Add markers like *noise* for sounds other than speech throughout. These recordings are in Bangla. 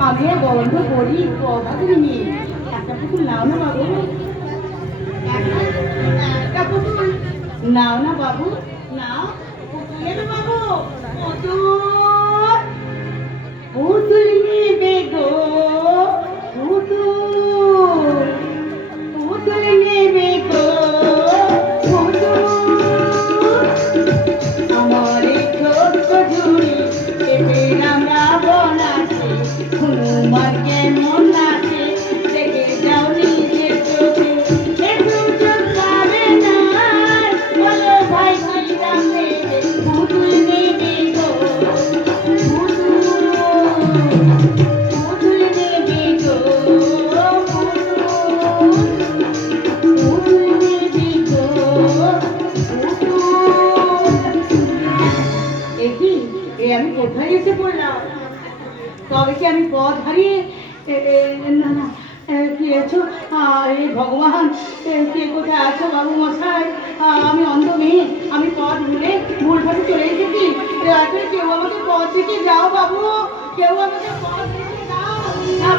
আমি আর বন্ধ করি তুমি নিয়ে একটা পুকুর নাও না বাবু। একটা- পুকুর নাও না বাবু। নাও নেবে বাবু, পুতুল। পুতুল নেবে হনুমান কেমন পথ হারিয়ে না না কি আছো? এ ভগবান কে কোথায় আছো বাবু মশাই? আমি অন্ধ মেয়ে, আমি পথ ভুলে ভুল ভাবে চলে এসেছি। আসলে কেউ আমাকে পথ থেকে যাও বাবু, কেউ আমাকে পথ থেকে যাও।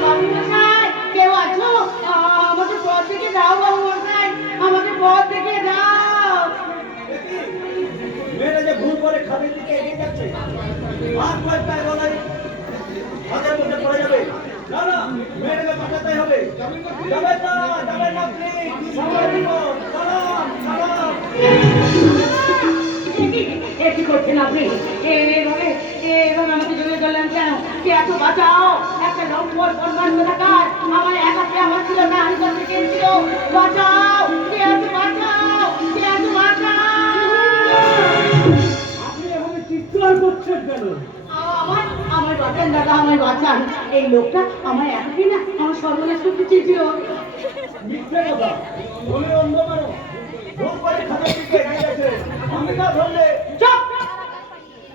বাবু মশাই, কেউ আছো? আমাকে পথ থেকে যাও বাবু মশাই, আমাকে পথ থেকে যাও। যে ভুল করে দিকে এগিয়ে যাচ্ছে। পায়ে না না মেয়েটাকে বাঁচাতে হবে। যাবে না যাবে না প্লিজ সালাম সালাম এ কি করছেন আপনি? এভাবে এভাবে আমাকে জড়িয়ে ধরলেন কেন? কে এত বাঁচাও? একটা নম্বর বর্মান কোথাকার আমার একাতে আমার ছিল না আমি কাছে কে বাঁচাও! কে এত বাঁচাও! কে এত বাঁচাও! আপনি এভাবে চিৎকার করছেন কেন? আমার আমার বাঁচান দাদা আমার বাঁচান। এই লোকটা আমার একাকে না আমার সর্বনাশ করতে চেয়েছিল। মিথ্যে কথা। তুমি অন্ধ মানুষ ভুল করে খাদের দিকে এগিয়ে যাচ্ছে আমি না ধরলে? চুপ!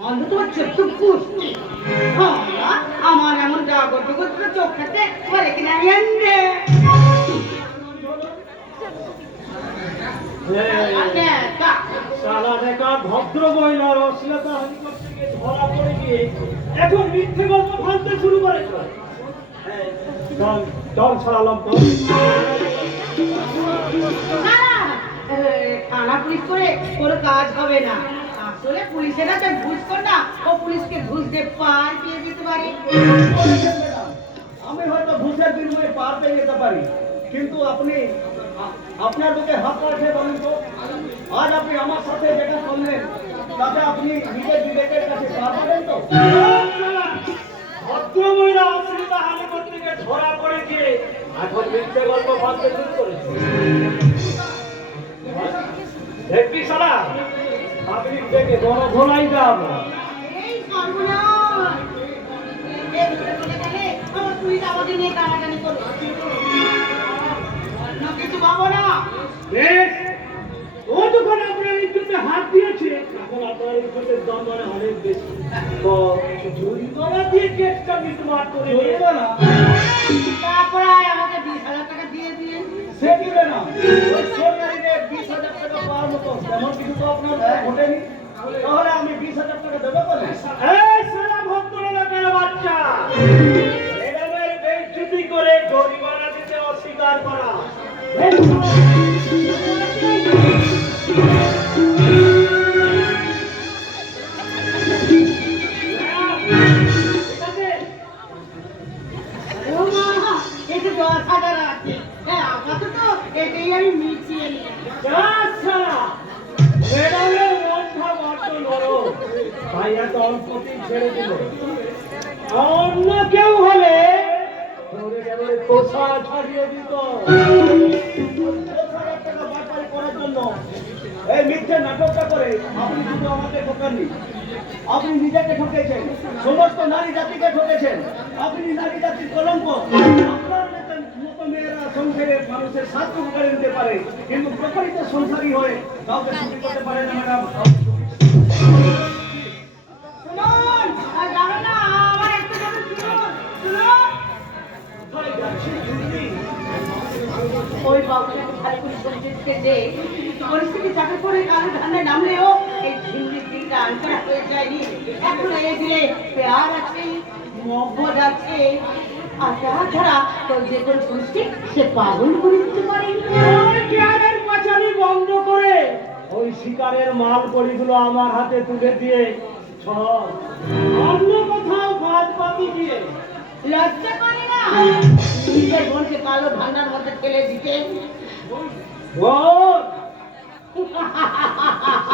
অন্তত ছোট্ট পুষ্টি। হ্যাঁ, আমার এমন যা করতে করতে চোখ খাতে পরে কিনা দেখা ভদ্র মহিলার অশ্লীলতা হানি করতে গিয়ে ধরা পড়ে গিয়ে এখন মিথ্যে গল্প ভাবতে শুরু করেছ চল ছাড়ালাম তো থানা পুলিশ করে কোনো কাজ হবে না। আসলে পুলিশেরা ঘুষ কর না ও পুলিশকে ঘুষ দিয়ে পার পেয়ে যেতে পারে। আমি হয়তো ঘুষের বিনিময়ে পার পেয়ে যেতে পারি কিন্তু আপনি আপনার বুকে হাত রাখে বলেন তো। আজ আপনি আমার সাথে যেটা করলেন, তাতে আপনি নিজের বিবেকের কাছে পার তো? ধরা পড়ে গিয়ে এখন গল্প ভাবতে দেখে আমাদের নিয়ে বেশ। ও যখন আপনার ইজ্জতে হাত দিয়েছে। এখন আপনার ইজ্জতের দাম মানে অনেক বেশি। তো জরিমানা দিয়ে কেসটা মিটমাট করে জরিমানা? তারপরে আমাকে বিশ হাজার টাকা দিয়ে দিয়ে সে দিবে না। ওই সরকারিতে বিশ হাজার টাকা পাওয়ার মতো তেমন কিছু তো আপনার ঘটেনি। তাহলে আমি বিশ হাজার টাকা দেবো বলে? এই সারা ভক্ত লোকের বাচ্চা? ম্যাডামের বেইজ্জতি করে জরিমানা দিতে অস্বীকার করা। এটাই আমি মিটিয়ে অল্পতেই ছেড়ে দিল। অন্য কেউ হলে ধরে জন্য। এই মিথ্যে নাটকটা করে। আপনি শুধু আমাকে ঠকাননি। আপনি নিজেকে ঠকেছেন। সমস্ত নারী জাতিকে ঠকেছেন। আপনি নারী জাতির কলঙ্ক। সংসারে মানুষের সাহায্য করে নিতে পারে, কিন্তু প্রকৃত সংসারী হয়ে কাউকে সুখী করতে পারে না, ম্যাডাম? ওই পরিস্থিতি চাকরি করে কারও ধান্দায় নামলেও এই হয়ে যায়নি এখন এই পেয়ার আছে মব্বদ আছে আর তাছাড়া তোর যে কোনো সৃষ্টি সে পাগল করে দিতে পারে। ওই পেয়ারের পাচালি বন্ধ করে ওই শিকারের মাল কড়িগুলো আমার হাতে তুলে দিয়ে সব অন্য কোথাও ভাত পাতি দিয়ে লজ্জা করে না? নিজের বোনকে কালো ভান্ডার মধ্যে ফেলে দিতে। বোন! *laughs*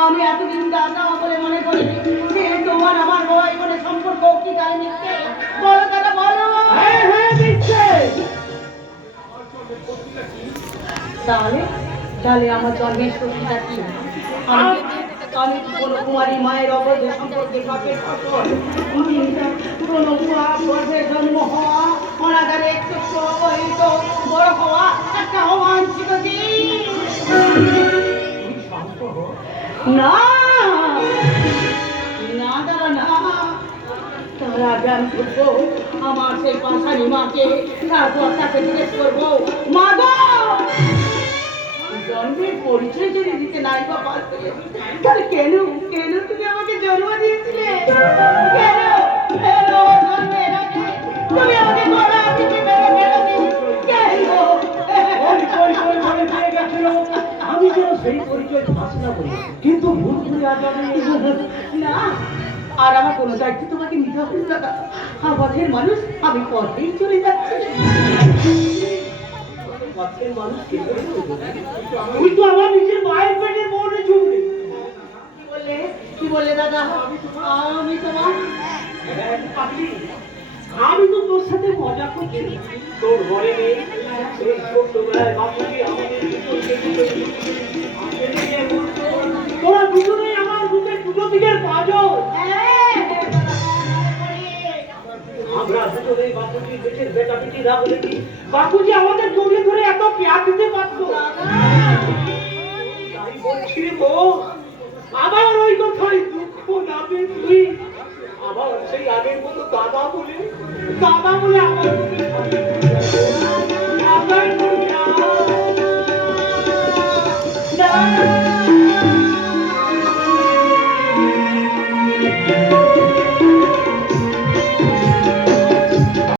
আমি এতদিন দাদা বলে মনে করি সে তোমার আমার ভাই বলে সম্পর্ক কি তাই মিথ্যে। বলো দাদা বলো। হ্যাঁ হ্যাঁ দিচ্ছে তাহলে তাহলে আমার জন্মের সত্যিটা কি? আমি কোনো কুমারী মায়ের অবৈধ সম্পর্কে ফসল জন্ম হওয়া অনাগারে একটু অবহিত বড় হওয়া একটা অবাঞ্ছিত দিন। না। না দাদা না। তারা জ্ঞান করব আমার সেই পাশানি মাকে তারপর তাকে জিজ্ঞেস করব। মা গো! জন্মের পরিচয় যদি দিতে নাই বা পারতে তাহলে কেন কেন তুমি আমাকে জন্ম দিয়েছিলে? কেন? কেন? জন্মের আগে আর আমার কোনো দায়িত্ব তোমাকে নিতে হবে না দাদা। আমাদের মানুষ আমি পথেই চলে যাচ্ছি। পথের মানুষ? তুই তো আমার নিজের মায়ের পেটের বোনে ঝুমরি কি বললে? কি বললে দাদা? আমি তোমার আমি তো তোর সাথে মজা করছি। তোর ঘরে নেই সেই ছোট্টবেলায় বাপুকে আমাদের তোরা দুজনেই আমরা বাপুজি দেশের বেটা পিটি না বলে কি? বাপুজি আমাদের জমি ধরে এত পেয়া দিতে পারতো? তাই বলছি আবার ওই কথাই দুঃখ না তুই আবার সেই আগের মতো দাদা বলে দাদা বলে আমার